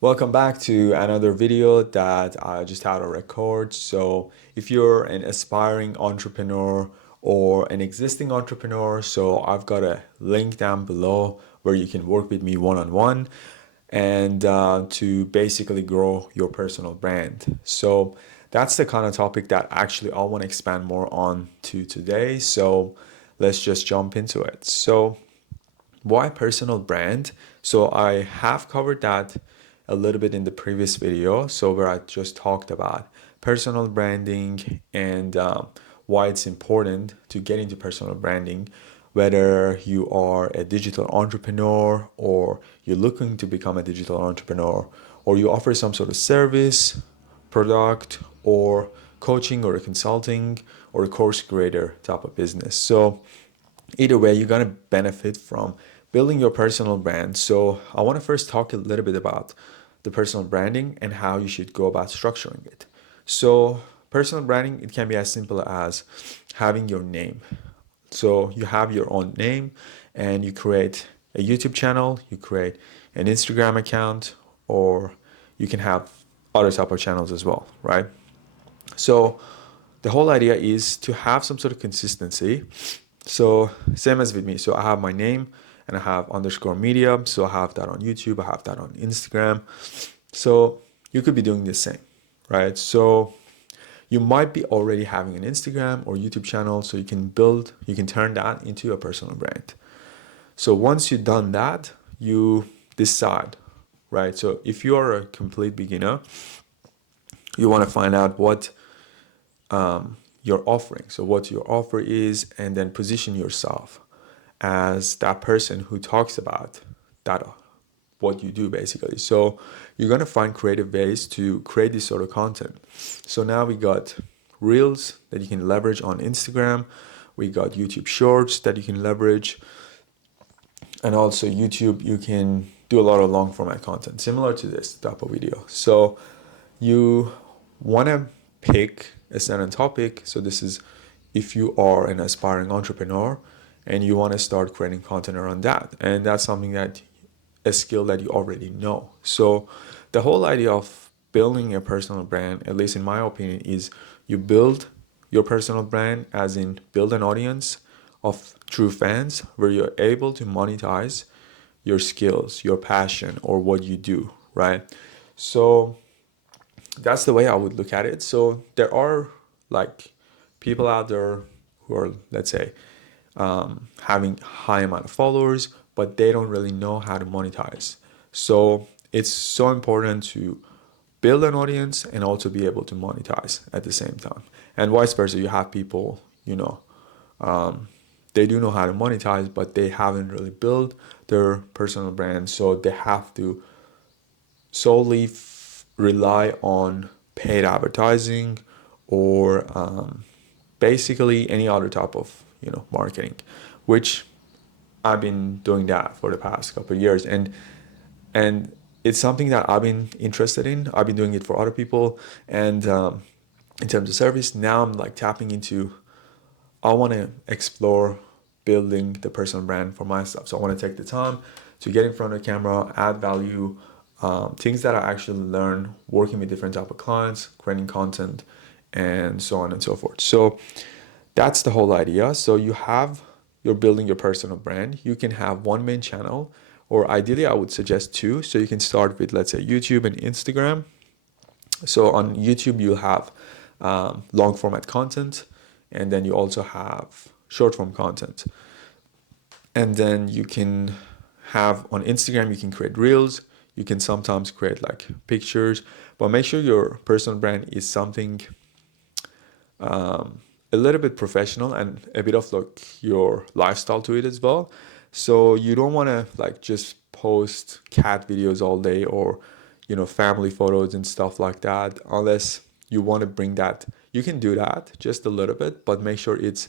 Welcome back to another video that I just had on record. So if you're an aspiring entrepreneur or an existing entrepreneur, so I've got a link down below where you can work with me one-on-one and to basically grow your personal brand. So that's the kind of topic that actually I want to expand more on to today. So let's just jump into it. So why personal brand? So I have covered that a little bit in the previous video, so where I just talked about personal branding and why it's important to get into personal branding, whether you are a digital entrepreneur or you're looking to become a digital entrepreneur or you offer some sort of service, product, or coaching or a consulting or a course creator type of business. So either way, you're going to benefit from building your personal brand. So I want to first talk a little bit about the personal branding and how you should go about structuring it. So personal branding, it can be as simple as having your name. So you have your own name and you create a YouTube channel, you create an Instagram account, or you can have other type of channels as well, right? So the whole idea is to have some sort of consistency. So same as with me. So I have my name and I have underscore media. So I have that on YouTube. I have that on Instagram. So you could be doing the same, right? So you might be already having an Instagram or YouTube channel. So you can turn that into a personal brand. So once you've done that, you decide, right? So if you are a complete beginner, you want to find out what your offering. So what your offer is, and then position yourself as that person who talks about that, what you do basically. So you're gonna find creative ways to create this sort of content. So now we got Reels that you can leverage on Instagram. We got YouTube Shorts that you can leverage, and also YouTube. You can do a lot of long format content similar to this type of video. So you want to pick a certain topic. So this is if you are an aspiring entrepreneur and you want to start creating content around that, and that's something that a skill that you already know. So the whole idea of building a personal brand, at least in my opinion, is you build your personal brand as in build an audience of true fans where you're able to monetize your skills, your passion, or what you do, right? So that's the way I would look at it. So there are like people out there who are, let's say, having high amount of followers, but they don't really know how to monetize. So it's so important to build an audience and also be able to monetize at the same time. And vice versa, you have people, they do know how to monetize, but they haven't really built their personal brand. So they have to solely rely on paid advertising or basically any other type of marketing, which I've been doing that for the past couple of years, and it's something that I've been interested in. I've been doing it for other people, and in terms of service, now I'm like tapping into. I want to explore building the personal brand for myself. So I want to take the time to get in front of the camera, add value, things that I actually learn working with different type of clients, creating content, and so on and so forth. So that's the whole idea. So you're building your personal brand. You can have one main channel, or ideally I would suggest two. So you can start with, let's say, YouTube and Instagram. So on YouTube, you'll have long format content, and then you also have short form content. And then you can have on Instagram, you can create reels. You can sometimes create like pictures, but make sure your personal brand is something a little bit professional and a bit of like your lifestyle to it as well. So you don't want to like just post cat videos all day or family photos and stuff like that unless you want to bring that. You can do that just a little bit, but make sure it's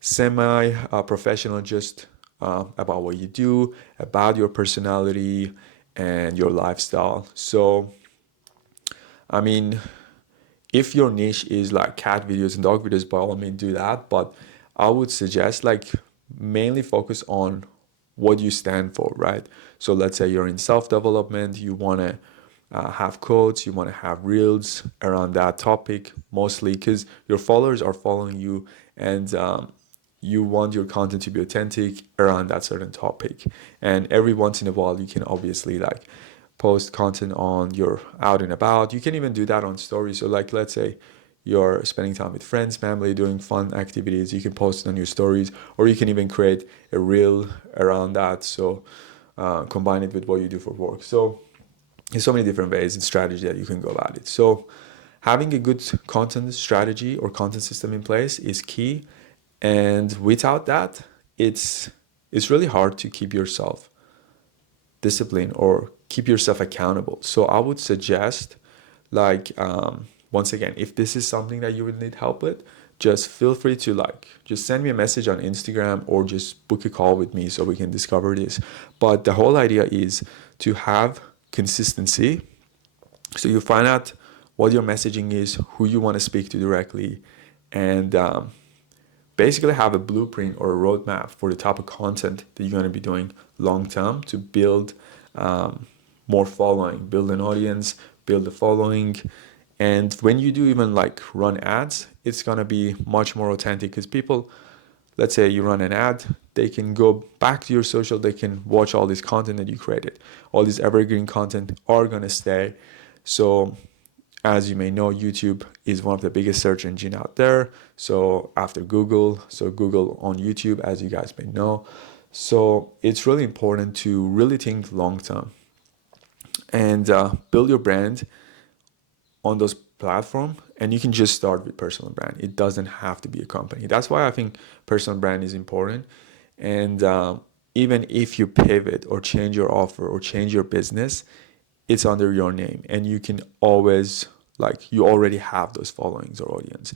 semi professional, just about what you do, about your personality and your lifestyle. So I mean, if your niche is like cat videos and dog videos, by all means do that. But I would suggest like mainly focus on what you stand for, right? So let's say you're in self-development, you want to have quotes, you want to have reels around that topic mostly because your followers are following you, and you want your content to be authentic around that certain topic. And every once in a while, you can obviously like post content on your out and about. You can even do that on stories. So like, let's say you're spending time with friends, family, doing fun activities, you can post it on your stories, or you can even create a reel around that. So combine it with what you do for work. So there's so many different ways and strategy that you can go about it. So having a good content strategy or content system in place is key. And without that, it's really hard to keep yourself disciplined or keep yourself accountable. So I would suggest, like, once again, if this is something that you would need help with, just feel free to like just send me a message on Instagram or just book a call with me so we can discover this. But the whole idea is to have consistency. So you find out what your messaging is, who you want to speak to directly, and basically have a blueprint or a roadmap for the type of content that you're going to be doing long term to build more following, build an audience, build a following. And when you do even like run ads, it's going to be much more authentic because people, let's say you run an ad, they can go back to your social, they can watch all this content that you created. All this evergreen content are going to stay. So as you may know, YouTube is one of the biggest search engine out there. So after Google, so Google on YouTube, as you guys may know. So it's really important to really think long term and build your brand on those platforms. And you can just start with personal brand. It doesn't have to be a company. That's why I think personal brand is important. And even if you pivot or change your offer or change your business, it's under your name, and you can always, like, you already have those followings or audience,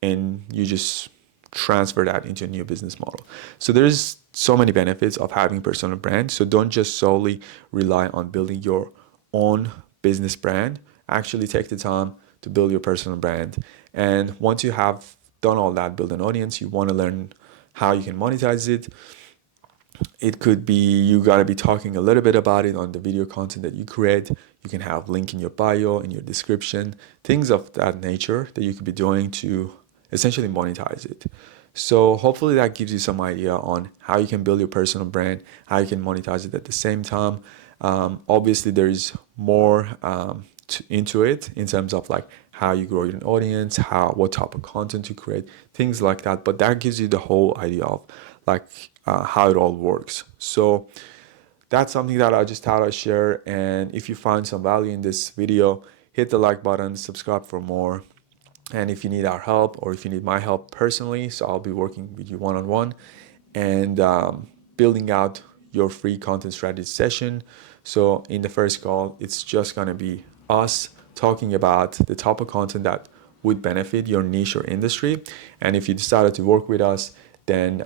and you just transfer that into a new business model. So there's so many benefits of having personal brand. So don't just solely rely on building your own business brand. Actually take the time to build your personal brand. And once you have done all that, build an audience, you want to learn how you can monetize it. It could be you got to be talking a little bit about it on the video content that you create. You can have link in your bio, in your description, things of that nature that you could be doing to essentially monetize it. So hopefully that gives you some idea on how you can build your personal brand, how you can monetize it at the same time. Obviously, there is more into it in terms of like how you grow your audience, what type of content to create, things like that. But that gives you the whole idea of like how it all works. So that's something that I just thought I'd share. And if you find some value in this video, hit the like button, subscribe for more. And if you need our help or if you need my help personally, so I'll be working with you one-on-one and building out your free content strategy session. So in the first call, it's just going to be us talking about the type of content that would benefit your niche or industry. And if you decided to work with us, then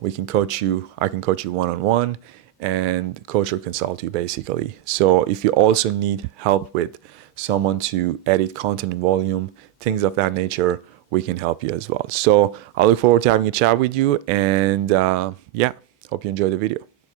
we can coach you. I can coach you one-on-one and coach or consult you basically. So if you also need help with someone to edit content in volume, things of that nature, we can help you as well. So I look forward to having a chat with you, and yeah, hope you enjoy the video.